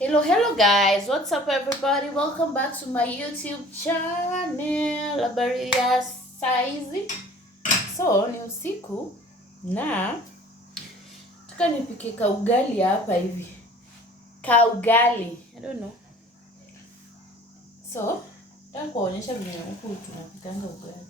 Hello guys, what's up everybody? Welcome back to my YouTube channel. Habari ya saizi. So ni usiku na nataka nipike ka ugali hapa hivi. Ka ugali, I don't know. So nataka kuonyesha vile huku tunapikanga ugali.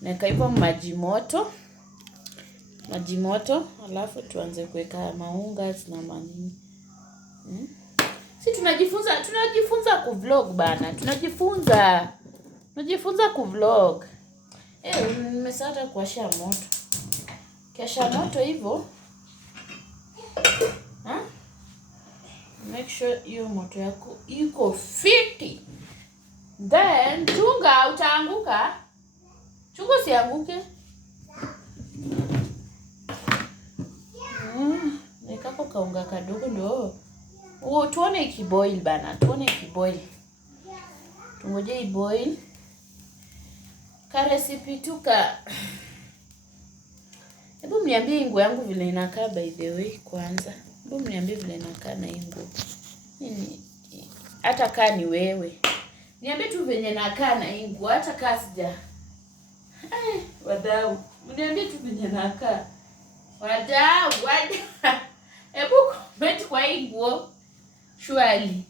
Naweka hivyo maji moto, alafu tuanze kuweka maunga na manini. Si tunajifunza kuvlog bana. Tunajifunza kuvlog. Nimesahau kuwasha moto. Kiasha moto hivyo. Make sure hiyo moto yako iko fiti. Then chunga utaanguka. Chunga usianguke. Nikako kaunga kadogo ndo. Tuone ikiboil bana. Tungoje iboil. Ka recipe tuka. Hebu mniambie ingo yangu vile inakaa by the way kwanza. Hebu mniambie vile inakaa na ingo. Hata kaa ni wewe. Niambie tu vile inakaa na ingo hata kaa sija. Wadau. Mniambie tu vile inakaa. Wadau. Hebu comment kwa ingo. Surely.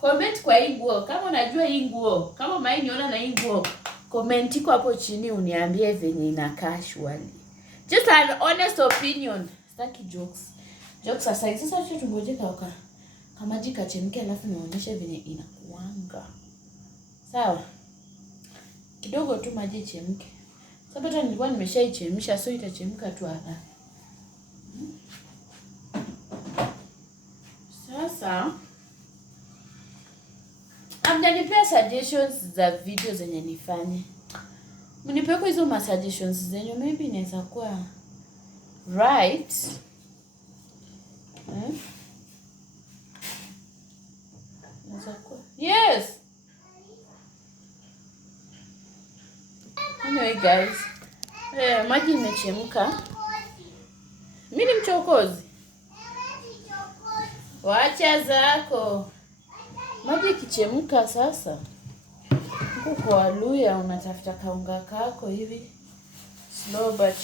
Comment kwa hii nguo kama unajua hii nguo, kama umeniona na hii nguo, comment iko hapo chini uniambie venye inakaa surely. Just an honest opinion. Sitaki jokes. Sasa tungoje kama maji kachemke alafu nionyeshe venye inakuanga. Sawa? Kidogo tu maji ichemke. Sababu hata nilikuwa nimeshaichemsha so itachemka tu hapa. Sasa amjanipea suggestions za video zenye nifanye. Mnipe kwa hizo suggestions zenye maybe inaweza kuwa right. Yes. Anyway guys, maji imechemka. Mimi ni mchokozi. Wacha zako. Maji kichemka sasa. Huko kwa Luya unatafuta kaunga kako hivi. Slow but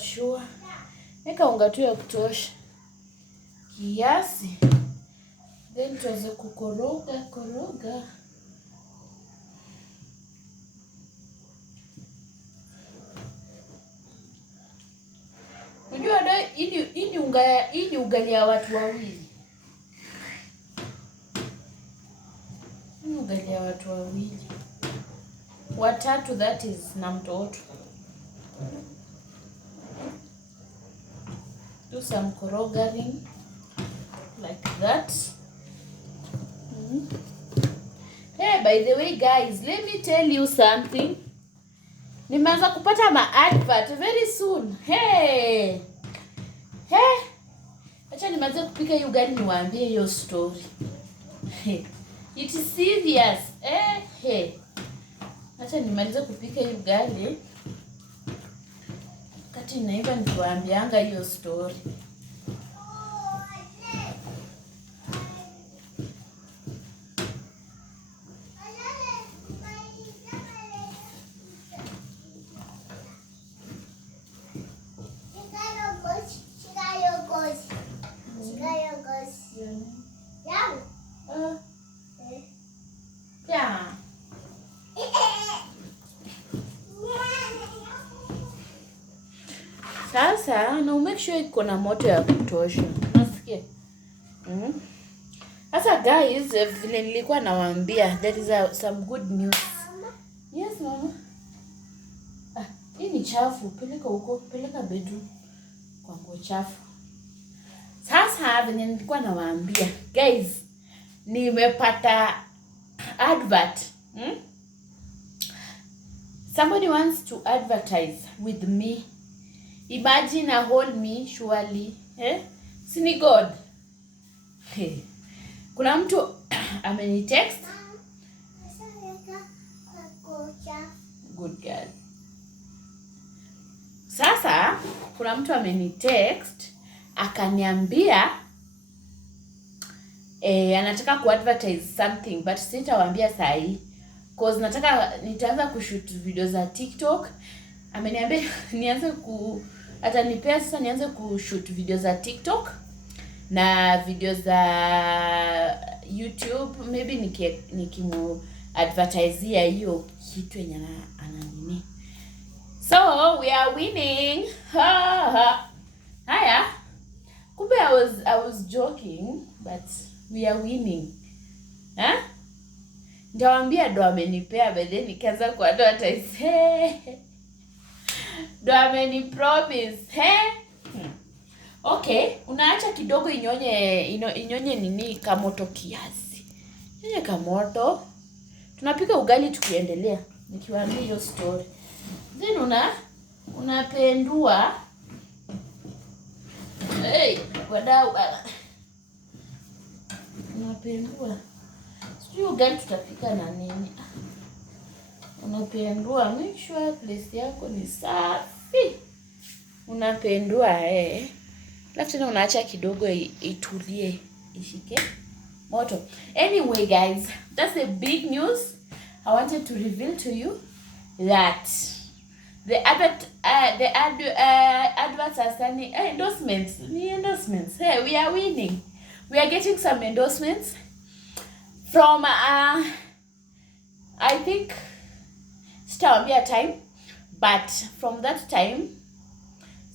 sure. Weka unga tu ya kutosha. Kiasi. Then tuanze kukoroga. Unajua ndio hii ni ugali ya watu wawili. Ugali ya watu wawili. Watatu that is na mtoto. Do some korogaring like that. Hey, by the way guys, let me tell you something. Nimeanza kupata advert very soon. Hey. Acha nimeanza kupika hii ugali niwaambie hiyo story. It is serious. Acha nimalize kupika hii ugali. Kati naiva nikuambianga hiyo story. Sasa na make sure iko na moto ya kutosha. Unasikia? Sasa guys, vile nilikuwa nawaambia there is some good news. Yes mama. Hii ni chafu, peleka bedroom kwa nguo chafu. Sasa vile nilikuwa nawaambia guys, nimepata advert. Somebody wants to advertise with me. Imagine a hold me surely. Sini God. Kuna mtu amenitext. Good girl. Sasa kuna mtu amenitext akaniambia anataka kuadvertise something, but sitawaambia saa hii cause nitaanza kushoot video za TikTok. Ameniambia nianze atanipea sasa nianze kushoot video za TikTok na video za YouTube, maybe nikimu advertise hiyo kitu yenye ananini. So we are winning. Haya, kumbe I was joking, but we are winning. Ndawambia ndo amenipea, but then nikaanza kuadvertise. Ndo amenipromise. Okay, unaacha kidogo inyonye nini kamoto kiasi. Nyonye kamoto. Tunapika ugali tukiendelea. Nikiwaambia hiyo story. Then unapendua. Wadau. Unapendua. Sijui ugali tutapika na nini. Unapendua, make sure place yako ni safi. Unapendua alafu tena unaacha kidogo itulie, ishike moto. Anyway guys, that's the big news. I wanted to reveal to you that the adverts are sending endorsements. Hey, we are winning. We are getting some endorsements from I think sitawambia time, but from that time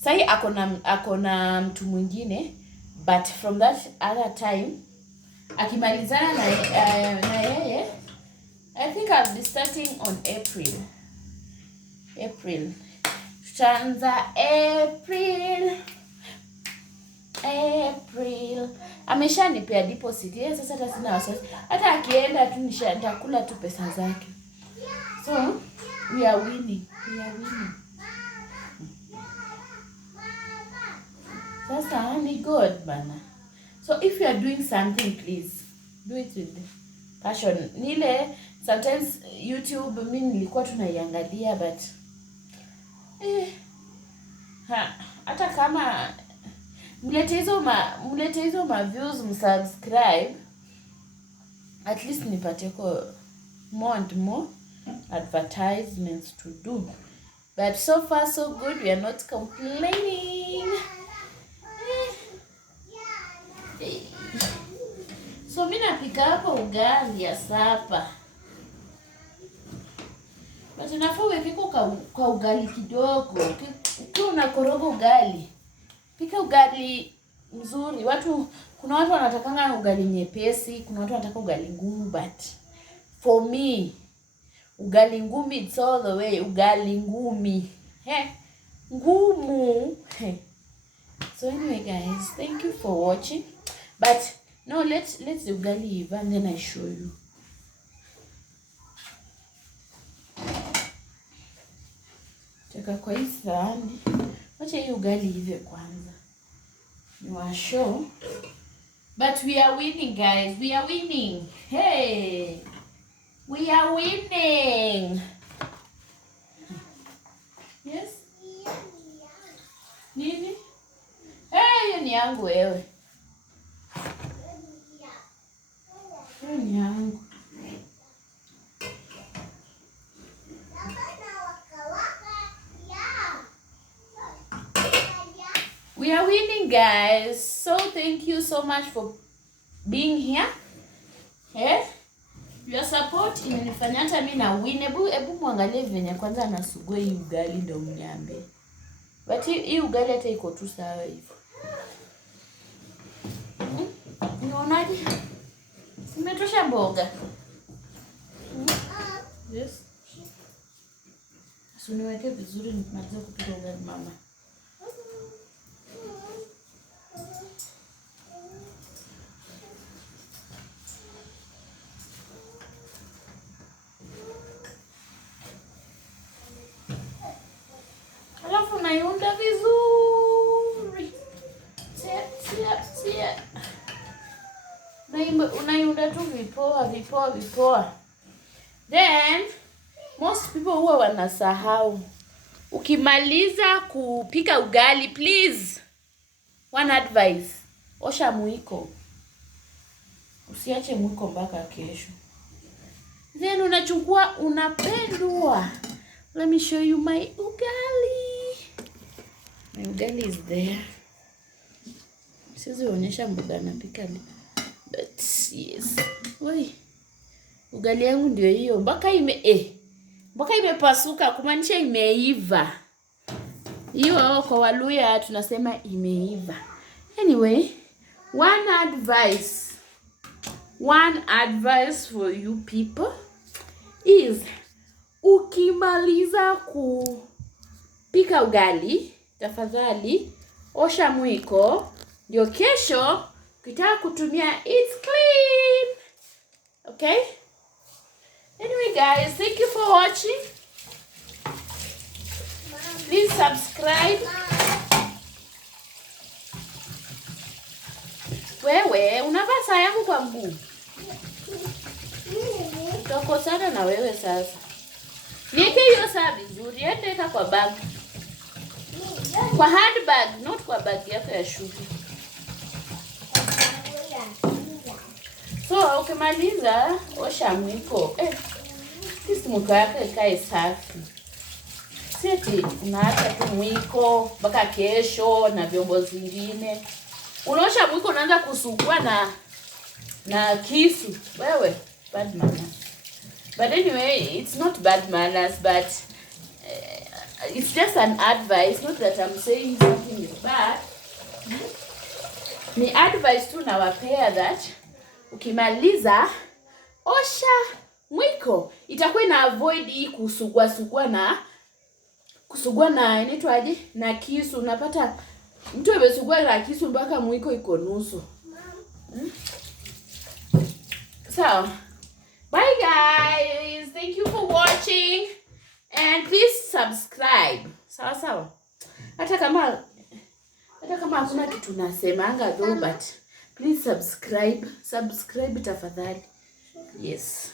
sai akona mtu mwingine, but from that other time akimalizana na yeye, I think I'll be starting on April. Tutaanza April. Ameshanipea deposit. Sasa hata sina wasiwasi. Hata akienda tu nitakula tu pesa zake. So we are winning. Sasa ni good bana. So if you are doing something, please do it with passion. Nile sometimes YouTube mimi nilikuwa tunaiangalia, but hata kama mlete hizo ma views, msubscribe, at least nipate more and more advertisements to do. But so far so good, we are not complaining. So mimi napika hapa ugali ya sapa. But unafaa uweke kwa ugali kidogo. Ukiwa unakoroga ugali, pika ugali mzuri. Kuna watu wanatakanga ugali nyepesi, kuna watu wanataka ugali ngumu, but for me ugali ngumu, it's all the way. Ugali ngumi. Ngumu. So anyway guys, thank you for watching. But no, let's the ugali even, and then I show you. Cheka kwa hii sahani. Wacha hii ugali hivi kwanza. Ni wa show. But we are winning guys. We are winning. Hey. We are winning. Yes? Nini? Hiyo ni yangu wewe. Hiyo ni yangu. We are winning guys. So thank you so much for being here. Your support imenifanya hata mimi na win. Ebu muangalie venye kwanza anasugua hii ugali ndio mniambie. But hii ugali hata iko tu sawa hivyo. Unaonaje? Simetosha mboga. Yes. Suniweke vizuri nimalize kupika ugali mama. Alafu naiunda vizuri. Tia. Unaiunda tu vipoa. Then most people huwa wanasahau. Ukimaliza kupika ugali, please One advice. Osha mwiko. Usiache mwiko mpaka kesho. Then unachukua unapendwa. Let me show you my ugali. My ugali is there. Siwezi onyesha mboga napika leo. But yes. Woi. Ugali yangu ndio hiyo. Mpaka imepasuka kumaanisha imeiva. Hiyo kwa Waluya tunasema imeiva. Anyway, one advice for you people is ukimaliza kupika ugali, tafadhali osha mwiko ndio kesho ukitaka kutumia it's clean. Okay? Anyway guys, thank you for watching. Please subscribe. Wewe unavaa saa yangu kwa mguu. Toko sana na wewe sasa. Niweke hiyo saa vizuri, enda kwa bag. Kwa handbag, not kwa bag yako ya shule. So, ukimaliza osha mwiko. Kisi mwiko yako ikae safi. Seti unaacha tu mwiko mpaka kesho na vyombo zingine. Unaosha mwiko unaanza kusugua na kisu. Wewe, bad manners. But anyway, it's not bad manners, but it's just an advice. Not that I'm saying something is bad. Ni advice tu nawapea that ukimaliza osha mwiko. Itakuwa ina avoid hii kusugua na inaitwaje? Na kisu. Unapata mtu amesugua na kisu mpaka mwiko iko nusu. So, bye guys. Thank you for watching and please subscribe. Sawa. Hata kama hakuna kitu nasemanga though, but please subscribe tafadhali. Yes.